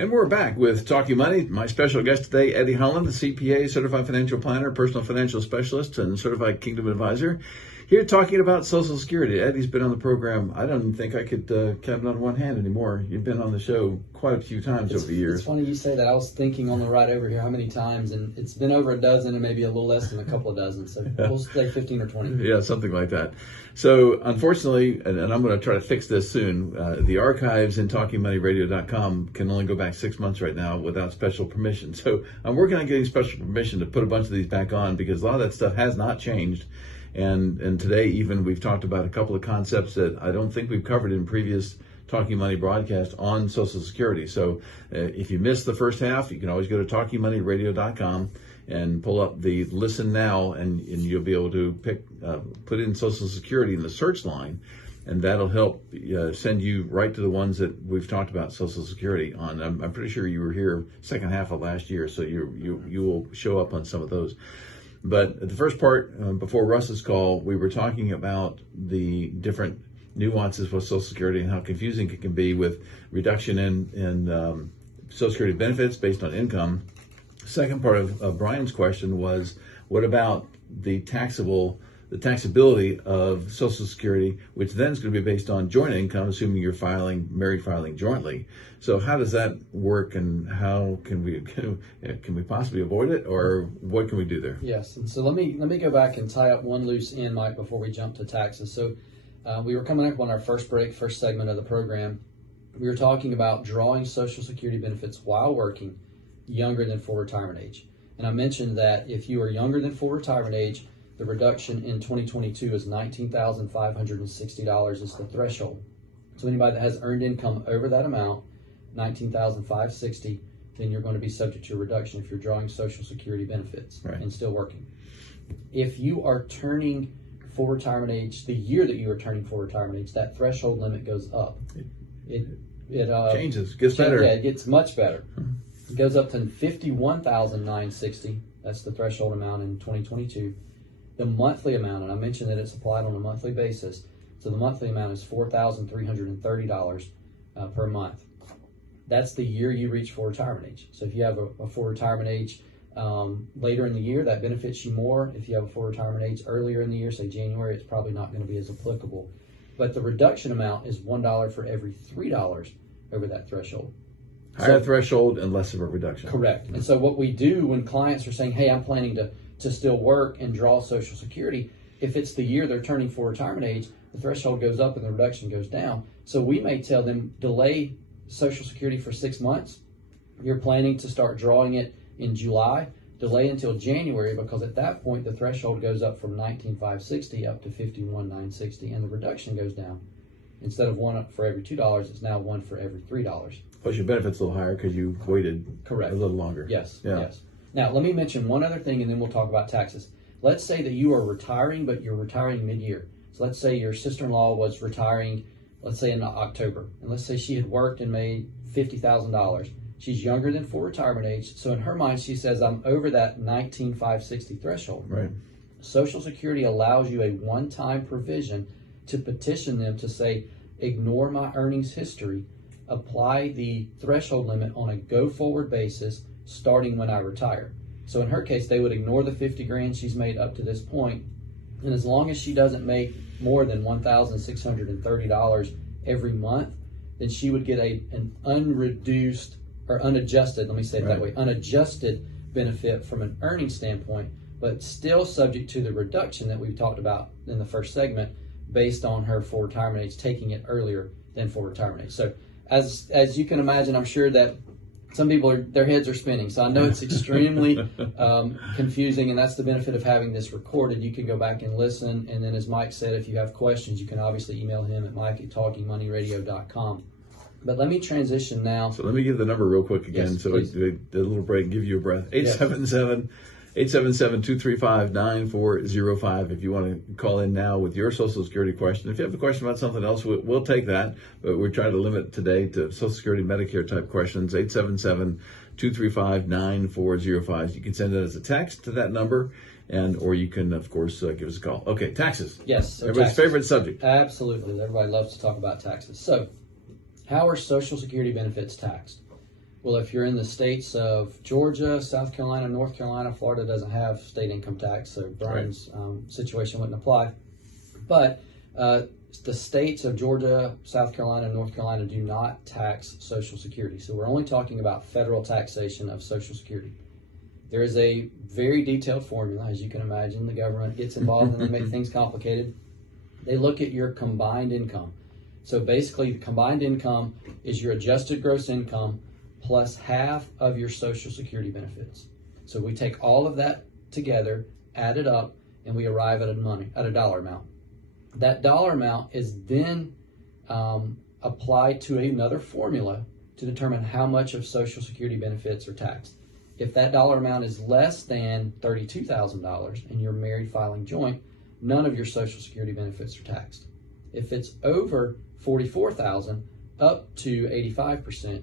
And we're back with Talking Money. My special guest today, Eddie Holland, the CPA, Certified Financial Planner, Personal Financial Specialist, and Certified Kingdom Advisor, here talking about Social Security. Eddie's been on the program. I don't think I could count it on one hand anymore. You've been on the show quite a few times over the years. It's funny you say that. I was thinking on the ride over here how many times, and it's been over a dozen and maybe a little less than a couple of dozen. So we'll say 15 or 20. Yeah, something like that. So unfortunately, and I'm going to try to fix this soon, the archives in TalkingMoneyRadio.com can only go back 6 months right now without special permission. So I'm working on getting special permission to put a bunch of these back on because a lot of that stuff has not changed. And today even we've talked about a couple of concepts that I don't think we've covered in previous Talking Money broadcast on Social Security. So if you missed the first half, you can always go to TalkingMoneyRadio.com and pull up the Listen Now, and you'll be able to put in Social Security in the search line, and that'll help send you right to the ones that we've talked about Social Security on. I'm pretty sure you were here second half of last year, so you will show up on some of those. But the first part, before Russ's call, we were talking about the different nuances with Social Security and how confusing it can be with reduction in Social Security benefits based on income. Second part of Brian's question was, what about the taxability of Social Security, which then is going to be based on joint income, assuming you're married filing jointly. So how does that work, and how can we possibly avoid it, or what can we do there? Yes, and so let me go back and tie up one loose end, Mike, before we jump to taxes. So we were coming up on our first segment of the program. We were talking about drawing Social Security benefits while working younger than full retirement age. And I mentioned that if you are younger than full retirement age, the reduction in 2022 is $19,560 is the threshold. So anybody that has earned income over that amount, $19,560, then you're going to be subject to a reduction if you're drawing Social Security benefits and still working. If you are turning full retirement age, the year that you are turning full retirement age, that threshold limit goes up. It changes, gets better. Yeah, it gets much better. It goes up to $51,960. That's the threshold amount in 2022. The monthly amount, and I mentioned that it's applied on a monthly basis, so the monthly amount is $4,330 per month. That's the year you reach full retirement age. So if you have a full retirement age later in the year, that benefits you more. If you have a full retirement age earlier in the year, say January, it's probably not going to be as applicable. But the reduction amount is $1 for every $3 over that threshold. Higher threshold and less of a reduction. Correct. And so what we do when clients are saying, hey, I'm planning to still work and draw Social Security, if it's the year they're turning full retirement age, the threshold goes up and the reduction goes down. So we may tell them, delay Social Security for 6 months. You're planning to start drawing it in July, delay until January, because at that point the threshold goes up from $19,560 up to $51,960, and the reduction goes down. Instead of one for every $2, it's now one for every $3. Plus your benefit's a little higher because you waited a little longer. Yes, yeah. Yes. Now, let me mention one other thing, and then we'll talk about taxes. Let's say that you are retiring, but you're retiring mid-year. So let's say your sister-in-law was retiring, let's say in October, and let's say she had worked and made $50,000. She's younger than full retirement age, so in her mind, she says, I'm over that $19,560 threshold. Right. Social Security allows you a one-time provision to petition them to say, ignore my earnings history, apply the threshold limit on a go-forward basis starting when I retire. So in her case, they would ignore the $50,000 she's made up to this point, and as long as she doesn't make more than $1,630 every month, then she would get an unreduced or unadjusted, let me say it that way, unadjusted benefit from an earnings standpoint, but still subject to the reduction that we've talked about in the first segment based on her full retirement age, taking it earlier than full retirement age. So as you can imagine, I'm sure that some people their heads are spinning. So I know it's extremely confusing, and that's the benefit of having this recorded. You can go back and listen, and then as Mike said, if you have questions, you can obviously email him at mike@talkingmoneyradio.com. But let me transition now. So let me give the number real quick again. Yes, so please. a little break, give you a breath. 877-235-9405 if you want to call in now with your Social Security question. If you have a question about something else, we'll take that, but we're trying to limit today to Social Security, Medicare type questions. 877-235-9405. You can send it as a text to that number, or you can, of course, give us a call. Okay, taxes. Yes. So everybody's taxes. favorite subject. Absolutely. Everybody loves to talk about taxes. So how are Social Security benefits taxed? Well, if you're in the states of Georgia, South Carolina, North Carolina, Florida doesn't have state income tax, so Brian's situation wouldn't apply. But the states of Georgia, South Carolina, and North Carolina do not tax Social Security. So we're only talking about federal taxation of Social Security. There is a very detailed formula, as you can imagine. The government gets involved and they make things complicated. They look at your combined income. So basically, the combined income is your adjusted gross income plus half of your Social Security benefits. So we take all of that together, add it up, and we arrive at a dollar amount. That dollar amount is then applied to another formula to determine how much of Social Security benefits are taxed. If that dollar amount is less than $32,000 and you're married filing joint, none of your Social Security benefits are taxed. If it's over $44,000, up to 85%,